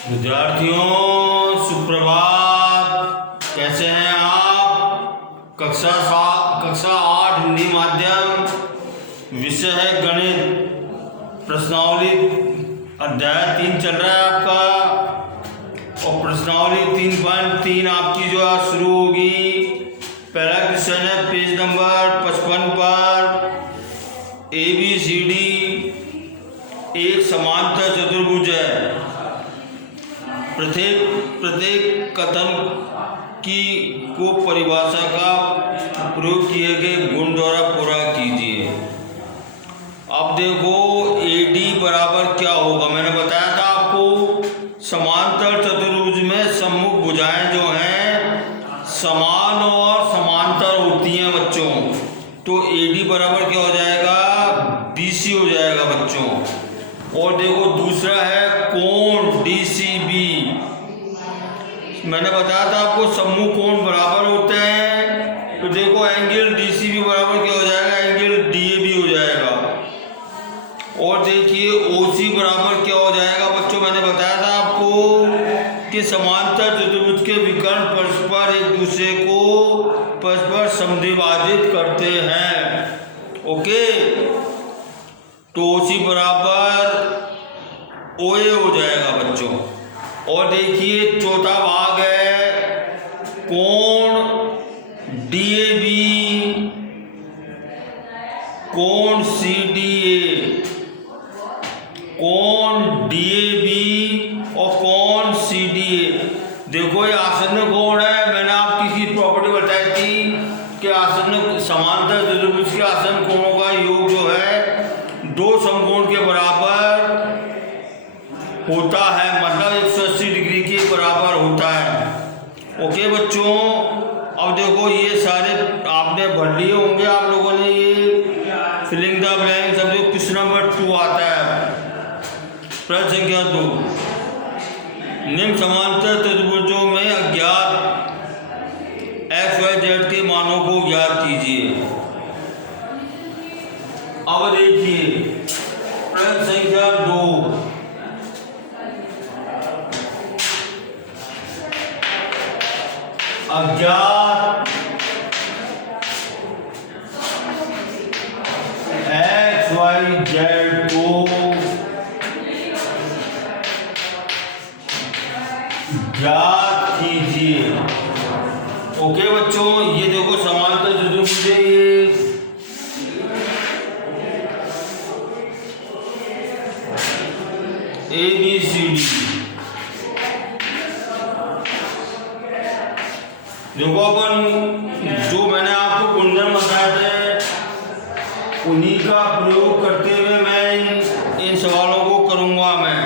विद्यार्थियों सुप्रभात। कैसे हैं आप? कक्षा 8 हिंदी माध्यम, विषय है गणित, प्रश्नावली अध्याय 3 चल रहा है आपका, और प्रश्नावली 3.3 आपकी जो आज शुरू होगी। पहला क्वेश्चन है पेज नंबर 55 पर। ABCD एक समांतर चतुर्भुज है। प्रत्येक कथन की को परिभाषा का प्रयोग किए गए गुण द्वारा पूरा कीजिए। अब देखो AD बराबर क्या होगा। मैंने बताया था आपको समांतर चतुर्भुज में सम्मुख भुजाएं जो हैं समान और समांतर होती हैं बच्चों। तो AD बराबर क्या हो जाएगा? BC हो जाएगा बच्चों। और देखो दूसरा है कोण DCB। मैंने बताया था आपको सम्मुख कोण बराबर होते हैं। तो देखो एंगल DCB बराबर क्या हो जाएगा? एंगल DAB हो जाएगा। और देखिए OC बराबर क्या हो जाएगा बच्चों? मैंने बताया था आपको कि समांतर चतुर्भुज के विकर्ण परस्पर एक दूसरे को परस्पर समद्विभाजित करते हैं। ओके, तो OC बराबर OA हो जाएगा बच्चों। और देखिए चौथा भाग है कोण DAB, कोण CDA, कोण DAB और कोण CDA। देखो ये आसन्न कोण है। मैंने आपकी इसकी प्रॉपर्टी बताई थी कि आसन्न समांतर चतुर्भुज के आसन्न कोणों का योग जो है दो समकोण के बराबर होता है, मतलब 180 डिग्री के बराबर होता है। ओके बच्चों, अब देखो ये सारे आपने भर लिए होंगे आप लोगों ने। ये फिलिंग द ब्लैंक सब जो क्वेश्चन नंबर 2 आता है, प्रश्न संख्या 2। निम्न समांतर चतुर्भुजों में अज्ञात XYZ के मानों को ज्ञात कीजिए। अब देखिए प्रश्न संख्या 2। अज्ञात XYZ को ज्ञात कीजिए। ओके बच्चों, ये देखो समांतर चतुर्भुज है ये। ABCD देखो अपन जो मैंने आपको गुणधर्म बताए थे उन्हीं का प्रयोग करते हुए मैं इन सवालों को करूंगा। मैं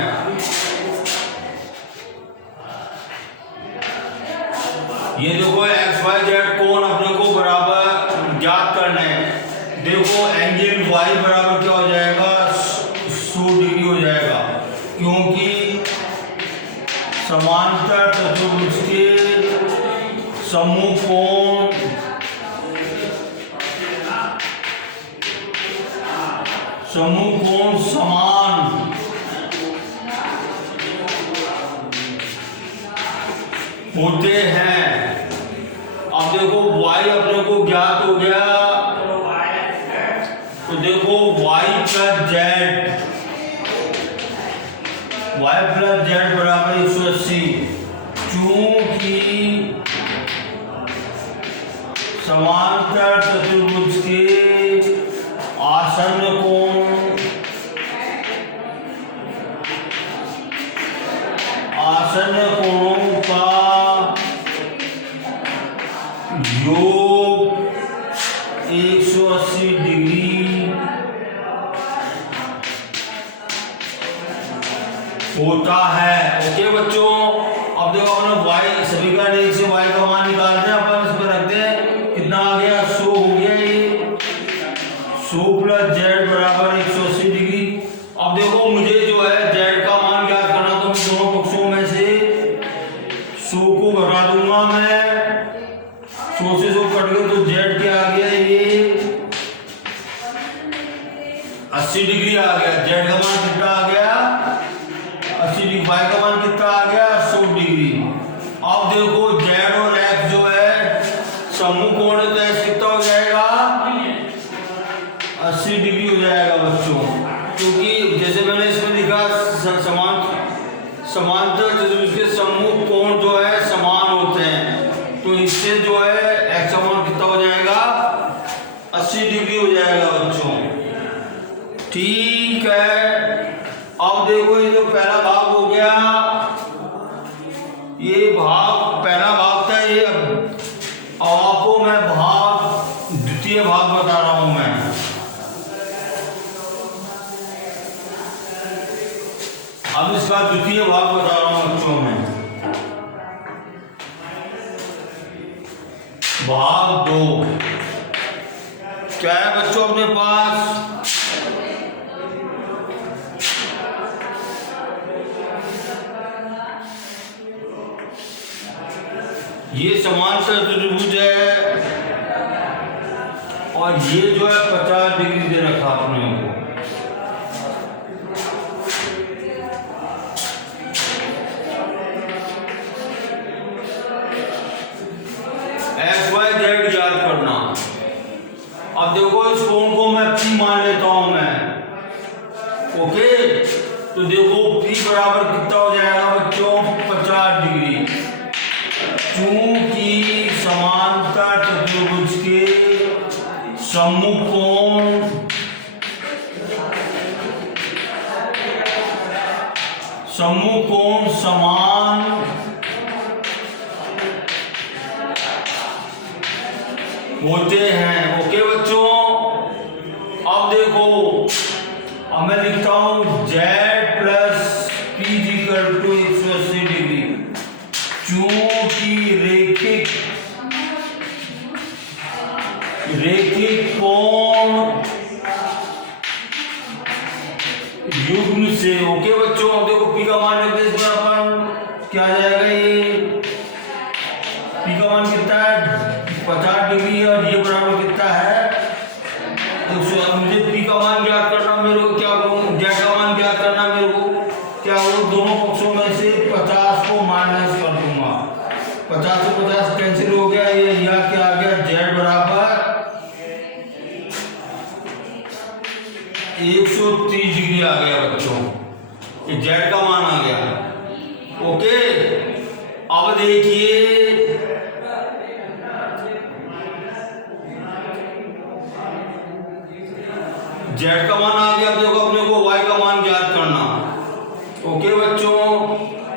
ये देखो XYZ कोण अपने को बराबर ज्ञात करना है। देखो एंगल Y बराबर क्या हो जाएगा? 100 डिग्री हो जाएगा, क्योंकि समांतर चतुर्भुज के सम्मुख कोण समान होते हैं। अब देखो Y अपने को ज्ञात हो गया, तो देखो Y प्लस Z बराबर 180। चूंकि समांतर चतुर्भुज के आसन्न कोणों का योग 180 डिग्री होता है। ओके बच्चों, अब देखो अपने Y समीकरण 1 से Y का मान निकालते हैं। अपन इस पर रखते हैं, कितना आ गया? 100 हो गया। ये 100 प्लस Z बराबर 180 डिग्री। अब देखो मुझे जो है Z का मान ज्ञात करना, तो मैं दोनों पक्षों में से 100 को घटा दूंगा। मैं 100 से 100 कट गए तो Z क्या आ गया? ये 80 डिग्री आ गया। Z का मान कितना आ गया? 80 डिग्री। Y का मान कितना आ गया? समांतर चतुर्भुज के सम्मुख कोण जो है समान होते हैं, तो इससे जो है x समान कितना हो जाएगा 80 डिग्री हो जाएगा बच्चों। ठीक है, अब देखो ये जो पहला भाग हो गया, ये भाग पहला भाग था, ये अब आपको मैं भाग द्वितीय भाग बता रहा हूं मैं। अब इसका द्वितीय भाग बता रहा हूं बच्चों में। भाग 2 क्या है बच्चों अपने पास, ये समांतर चतुर्भुज है और ये जो है 50 डिग्री दे रखा आपने को। XYZ याद करना। अब देखो इस कोण को मैं P मान लेता हूं मैं, ओके, तो देखो P बराबर कितना हो जाएगा बच्चों 50 डिग्री। चूंकि समांतर चतुर्भुज के सम्मुख कोण समान होते हैं, ओके बच्चों। अब देखो, अब मैं लिखता हूं Z plus P equal to 180 degree. चूंकि रेखिक कोण युग्म से, ओके बच्चों। अब देखो P का मान रखते हैं इसमें अपन, क्या आ जाएगा ये P का मान कितना है 50 डिग्री है और ये बराबर कितना है, तो मुझे P का मान ज्ञात करना, मेरे को क्या करूं, Z का मान ज्ञात करना, मेरे को क्या हो, दोनों पक्षों में से 50 को माइनस कर दूंगा। 50 से 50 कैंसिल हो गया, ये या क्या आ गया Z बराबर 130 डिग्री आ गया बच्चों, ये Z का मान आ गया, ओके। अब देखिए Z का मान आ गया, देखो अपने को Y का मान ज्ञात करना, ओके बच्चों।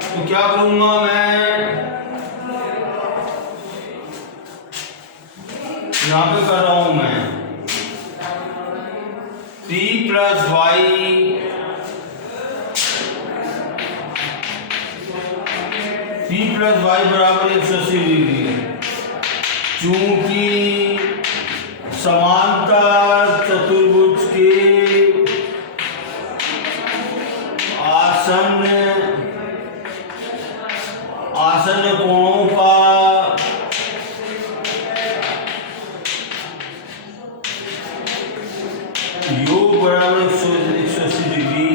तो क्या करूंगा मैं, यहां पे कर रहा हूं मैं P प्लस y बराबर 180 डिग्री। चूंकि समांतर चतुर्भुज के आसन्न कोणों का योग बराबर 180 डिग्री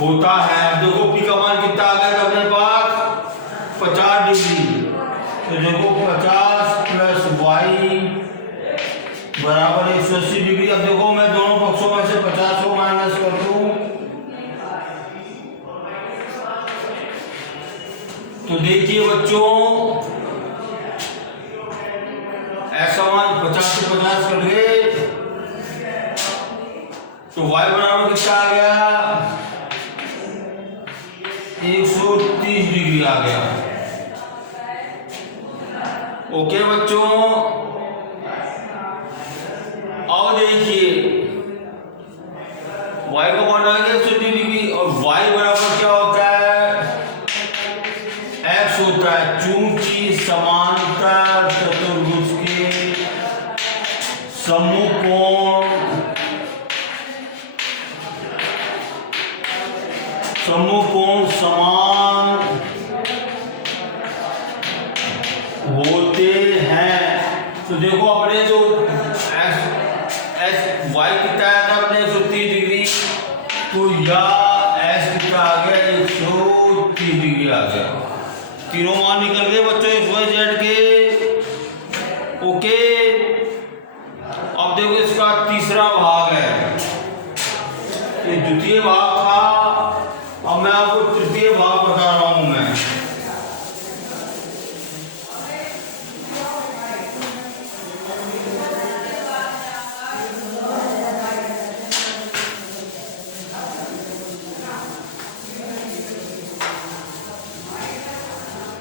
होता है। देखो P का मान कितना आ गया था अपने पास 50 डिग्री, तो देखो 50 प्लस y बराबर 180 डिग्री। अब देखो मैं दोनों पक्षों में से 50 को माइनस कर दूं, तो देखिए बच्चों ऐसा मान 50 से 50 कट गए, तो y बराबर कितना आ गया 130 डिग्री आ गया, ओके बच्चों। अब देखिए y का मान आ गया 130 डिग्री और y बराबर क्या होता है x होता है। चूंकि समांतर चतुर्भुज के सम्मुख कोण समान होते हैं, तो देखो अपने जो y कितना आया था अपने 130 डिग्री, तो या s कितना आ गया 130 डिग्री आ गया। तीनों मान निकल गए बच्चों XYZ के, ओके। अब देखो इसका तीसरा भाग है, ये द्वितीय भाग था। अब मैं आपको तृतीय भाग बता रहा हूं मैं।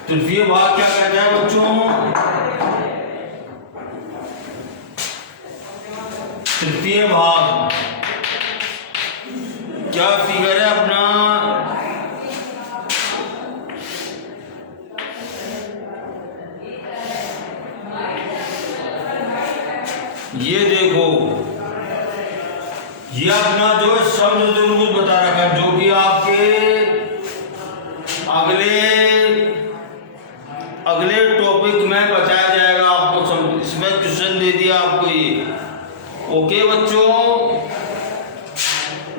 तृतीय भाग क्या कहता है बच्चों? तृतीय भाग क्या फिगर है अपना? ये देखो, ये अपना जो शब्द चतुर्भुज बता रखा है, जो कि आपके अगले टॉपिक में बताया जाएगा आपको। इसमें क्वेश्चन दे दिया आपको ये। ओके बच्चों,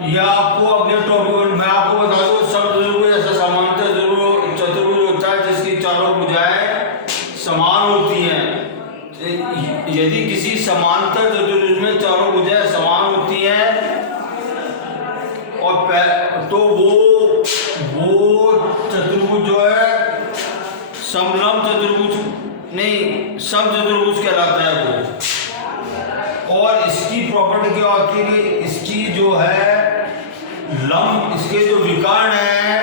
ये आपको अगले टॉपिक मैं आपको बता दूं, शब्द चतुर्भुज ऐसा समांतर चतुर्भुज होता है जिसकी चारों भुजाएं समान होती हैं। यदि किसी समांतर चतुर्भुज में चारों भुजाएं समान होती हैं और तो वो चतुर्भुज जो है समलंब चतुर्भुज नहीं, समचतुर्भुज कहलाता है वो। और इसकी प्रॉपर्टी क्या होती है कि इसकी जो है लंब, इसके जो विकर्ण है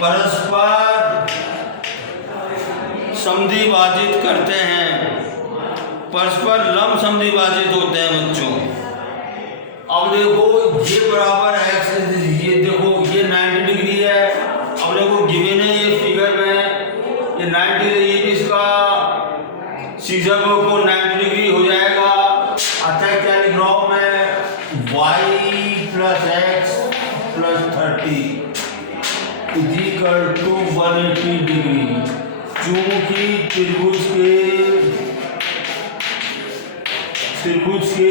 परस्पर समद्विभाजित करते हैं, परस्पर लंब समद्विभाजित होते हैं बच्चों। अब देखो ये बराबर x, ये देखो ये 90 डिग्री है। अब देखो गिवन है ये फिगर में, ये 90 डिग्री, इसका सीजन को 90 डिग्री हो जाएगा। अतः क्या लिख रहा हूं मैं? y plus x plus 30 equal to 180 degree. चूंकि त्रिभुज के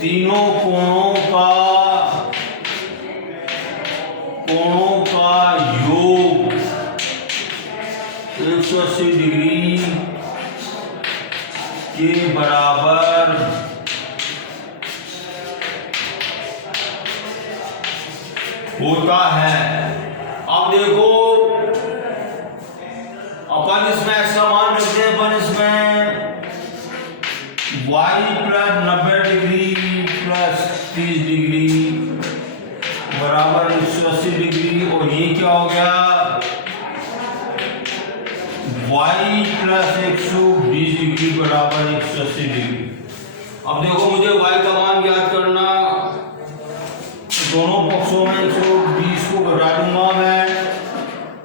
तीनों कोणों का योग 180 डिग्री के बराबर होता है। अब देखो अपन इसमें ऐसा मान रखते हैं, अपन इसमें y plus 90 degree plus 30 degree बराबर 180 डिग्री। और ये क्या हो गया? y प्लस 120 डिग्री बराबर 180 डिग्री। अब देखो मुझे y का मान ज्ञात करना, दोनों पक्षों में 120 को घटा दूंगा मैं,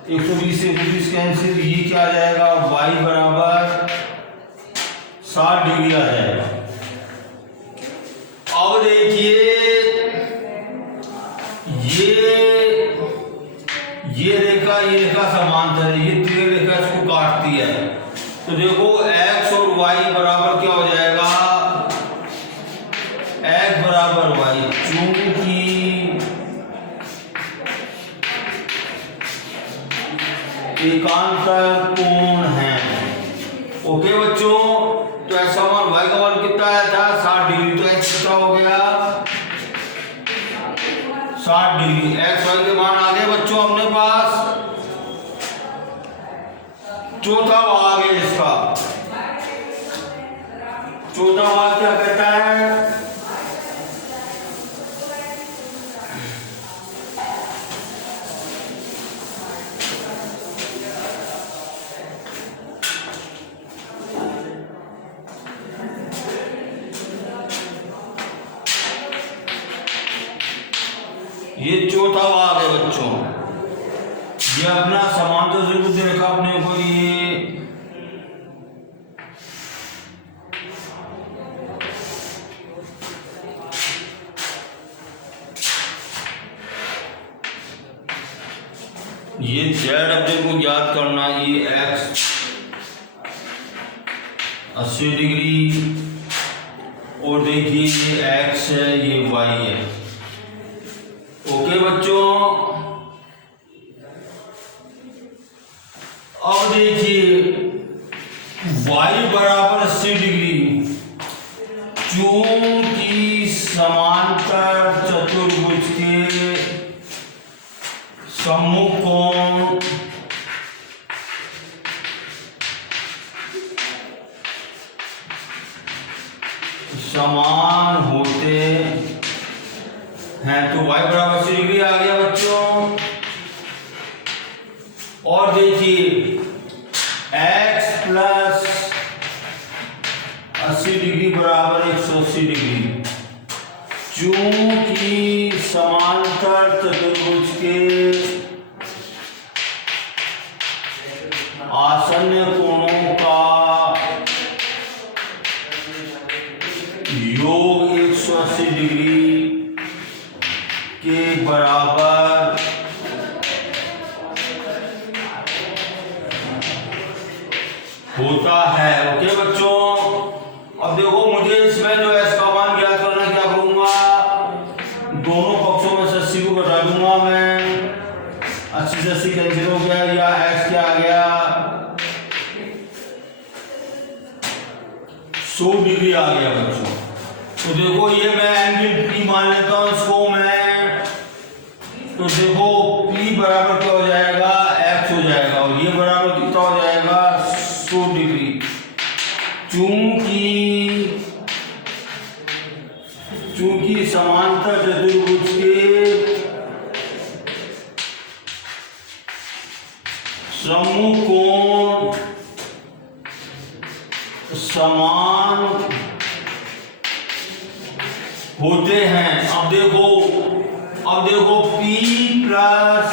120 से 120 कैंसिल, ये क्या आ जाएगा? y बराबर 60 डिग्री आ जाएगा। अब देखिए ये रेखा समांतर है, ये तीर रेखा इसको काटती है। तो देखो x और y बराबर क्या हो जाएगा? x बराबर y, चूंकि एकांतर कोण है। ओके बच्चों, तो ऐसा मान y का मान कितना आया था? 60 डिग्री। तो x कितना हो गया? 60 डिग्री। x y के मान आ गए बच्चों अपने पास। चौथा भाग है इसका। चौथा भाग क्या कहता है? ये चौथा भाग है बच्चों। ये अपना समांतर त्रिभुज रेखा अपने को ये जेड अपने को ज्ञात करना। ये x 80 डिग्री और देखिए ये x है, ये y है। ओके बच्चों, अब देखिए y बराबर 80 डिग्री, चूंकि समांतर चतुर्भुज के सम्मुख कोण समान होते हैं, तो y बराबर 80 डिग्री आ गया बच्चों। और देखिए x प्लस 80 डिग्री बराबर 180 डिग्री। चूंकि समांतर चतुर्भुज के आसन्न कोणों का योग 180 डिग्री के बराबर होता है। ओके बच्चों, अब देखो मुझे इसमें जो s का मान ज्ञात करना, क्या करूंगा, दोनों पक्षों में से 80 को घटा दूंगा मैं। 80 से 80 कैंसिल हो गया, या x क्या आ गया, 100 डिग्री आ गया बच्चों। तो देखो ये मैं एंगल P मान लेता हूं इसको मैं। तो देखो P बराबर क्या हो जाएगा, x हो जाएगा, और ये बराबर कितना हो जाएगा, 100 डिग्री। चूंकि समांतर चतुर्भुज के सम्मुख कोण समान होते हैं। अब देखो P प्लस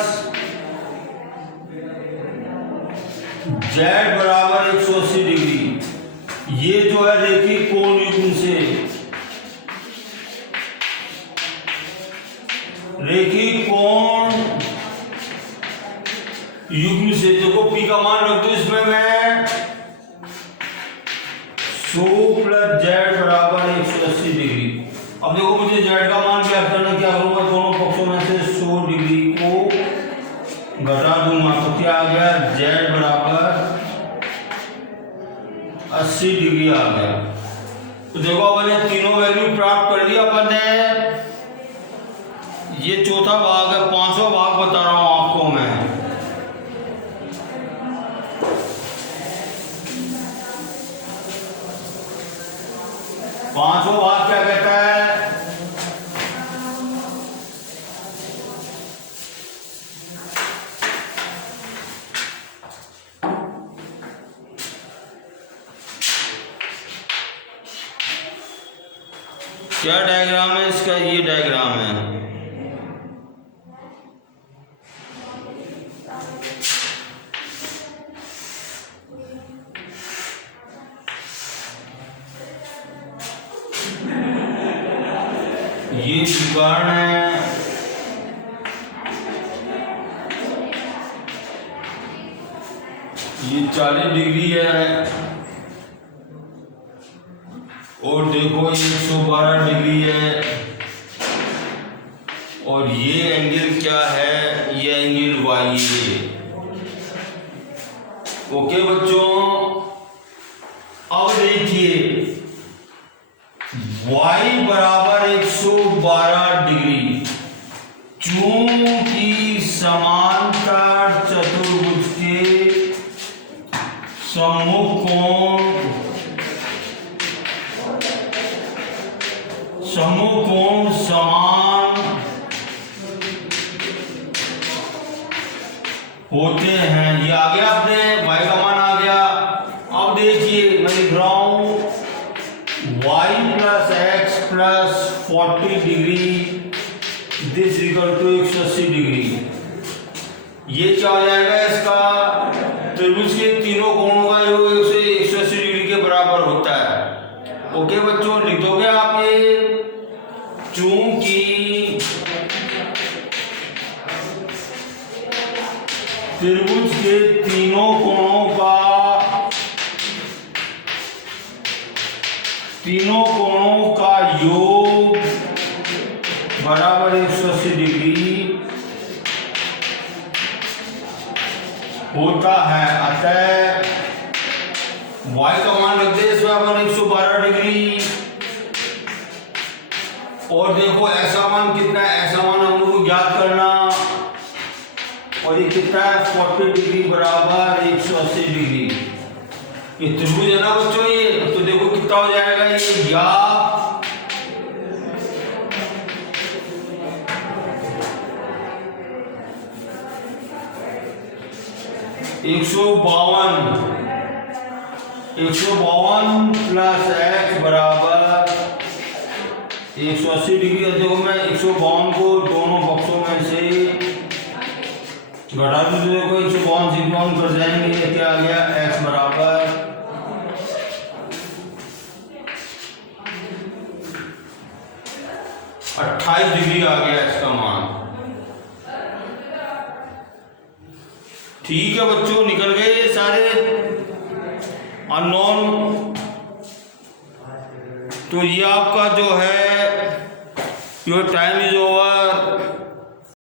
Z बराबर 180 डिग्री, ये जो है रेखिक कोण युग्म से, रेखिक कोण युग्म से देखो P का मान रख दो इसमें मैं 100 प्लस Z बराबर 180 डिग्री। अब देखो मुझे Z का मान ज्ञात करना, क्या करूंगा, दोनों पक्षों में से 100 डिग्री को घटा दूंगा, तो क्या आ गया, Z बराबर 80 डिग्री आ गया। तो देखो अपन ने तीनों वैल्यू प्राप्त कर लिया अपन ने। ये चौथा भाग है, पांचवा भाग बता रहा हूं आपको मैं। पांचवा भाग क्या कहता है, क्या डायग्राम है इसका, ये डायग्राम है। ये विकर्ण है, ये 40 डिग्री है, और देखो ये 112 डिग्री है, और ये एंगल क्या है, ये एंगल वाई है। ओके बच्चों, अब देखिए y बराबर 112 डिग्री, चूंकि समांतर चतुर्भुज के सम्मुख कोण समान होते हैं। ये आ गया अपने y का मान आ गया। अब देखिए मैं लिख रहा हूं y plus x plus 40 degree this equal to 180 degree. ये क्या हो जाएगा, इसका त्रिभुज के तीनों कोणों का योग 180 डिग्री के बराबर होता है। ओके बच्चों, लिख दोगे आप ये, चूंकि त्रिभुज के तीनों कोणों का योग बराबर 180 डिग्री होता है। अतः y का मान रख दे इसमें अपन 112 डिग्री और देखो ऐसा मान कितना है, ऐसा मान हम लोग को ज्ञात करना, और ये कितना है 40 डिग्री बराबर 180 डिग्री। ये त्रिभुज है ना बच्चों, ये तो देखो कितना हो जाएगा ये, या 152 प्लस x बराबर 180 डिग्री। देखो मैं 152 को दोनों पक्षों में से घटा दूं तो देखो 152 से 1 कर जाएंगे, ये क्या आ गया x बराबर 28 डिग्री आ गया x का मान। ठीक है बच्चों, निकल गए ये सारे अननोन। तो ये आपका जो है योर टाइम इज ओवर।